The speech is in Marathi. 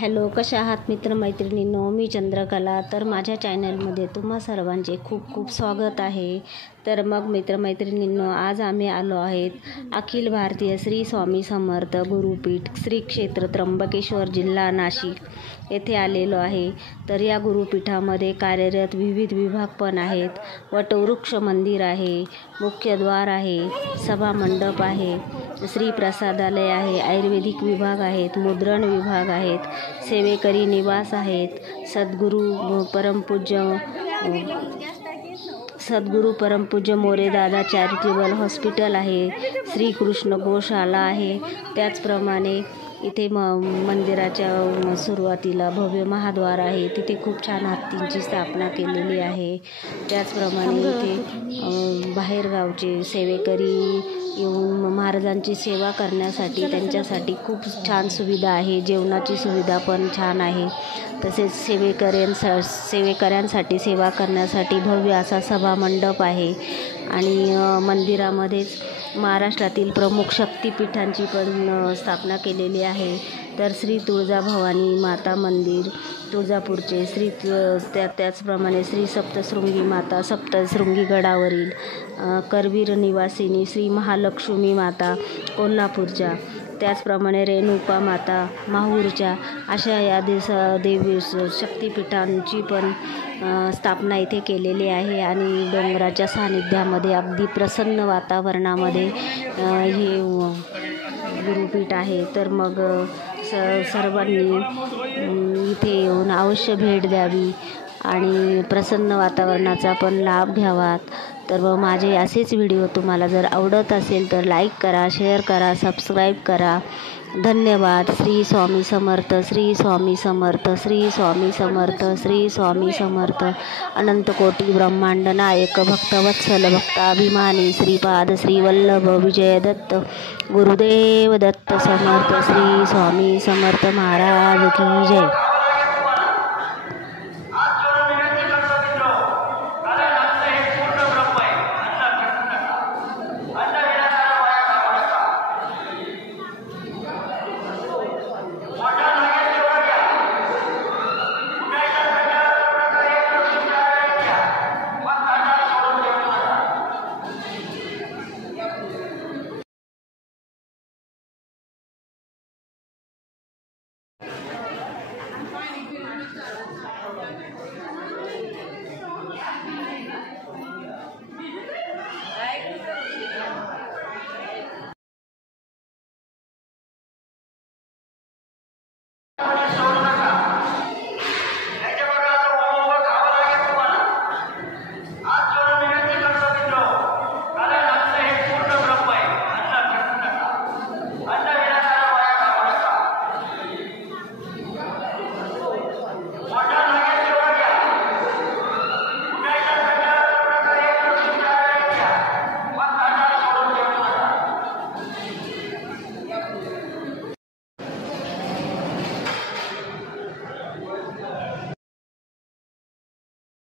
हॅलो, कशा आहात मित्रमैत्रिणींनो? मी चंद्रकला. तर माझ्या चॅनलमध्ये तुम्हा सर्वांचे खूप खूप स्वागत आहे. तर मग मित्रमैत्रिणींनो, आज आम्ही आलो आहेत अखिल भारतीय श्री स्वामी समर्थ गुरुपीठ श्री क्षेत्र त्र्यंबकेश्वर जिल्हा नाशिक येथे आलेलो आहे. तर या गुरुपीठामध्ये कार्यरत विविध विभाग पण आहेत. वटवृक्ष मंदिर आहे, मुख्यद्वार आहे, सभा मंडप आहे, श्री प्रसादालय आहे, आयुर्वेदिक विभाग आहेत, मुद्रण विभाग आहेत, सेवेकरी निवास आहेत, सद्गुरू परमपूज्य मोरेदादा चॅरिटेबल हॉस्पिटल आहे, श्रीकृष्ण गोशाला आहे. त्याचप्रमाणे इथे मंदिराच्या सुरुवातीला भव्य महाद्वार आहे, तिथे खूप छान हत्तींची स्थापना केलेली आहे. त्याचप्रमाणे इथे बाहेरगावचे सेवेकरी येऊन महाराजांची सेवा करण्यासाठी त्यांच्यासाठी खूप छान सुविधा आहे. जेवणाची सुविधा पण छान आहे. तसेच सेवेकऱ्यांसाठी सेवा करण्यासाठी भव्य असा सभा मंडप आहे. आणि मंदिरामध्येच महाराष्ट्रातील प्रमुख शक्तिपीठांची पण स्थापना केलेली आहे. तर श्री तुळजाभवानी माता मंदिर तुळजापूरचे, त्याचप्रमाणे श्री सप्तशृंगी माता सप्तशृंगी गडावरील, करवीर निवासिनी श्री महालक्ष्मी माता कोल्हापूरच्या, त्याचप्रमाणे रेणुका माता माहूरच्या, अशा या देवी शक्तिपीठांची पण स्थापना इथे केलेली आहे. आणि डोंगराच्या सानिध्यामध्ये अगदी प्रसन्न वातावरणामध्ये हे गुरुपीठ आहे. तर मग सर्वांनी इथे येऊन अवश्य भेट द्यावी आणि प्रसन्न वातावरणाचा पण लाभ घ्यावा. तर मग माझे असेच व्हिडिओ तुम्हाला जर आवडत असेल तर लाईक करा, शेअर करा, सबस्क्राईब करा. धन्यवाद. श्री स्वामी समर्थ, श्री स्वामी समर्थ, श्री स्वामी समर्थ, श्री स्वामी समर्थ. अनंत कोटी ब्रह्मांड नायक भक्तवत्सल भक्ताभिमानी श्रीपाद श्री वल्लभ विजय दत्त गुरुदेव दत्त समर्थ. श्री स्वामी समर्थ महाराज की जय.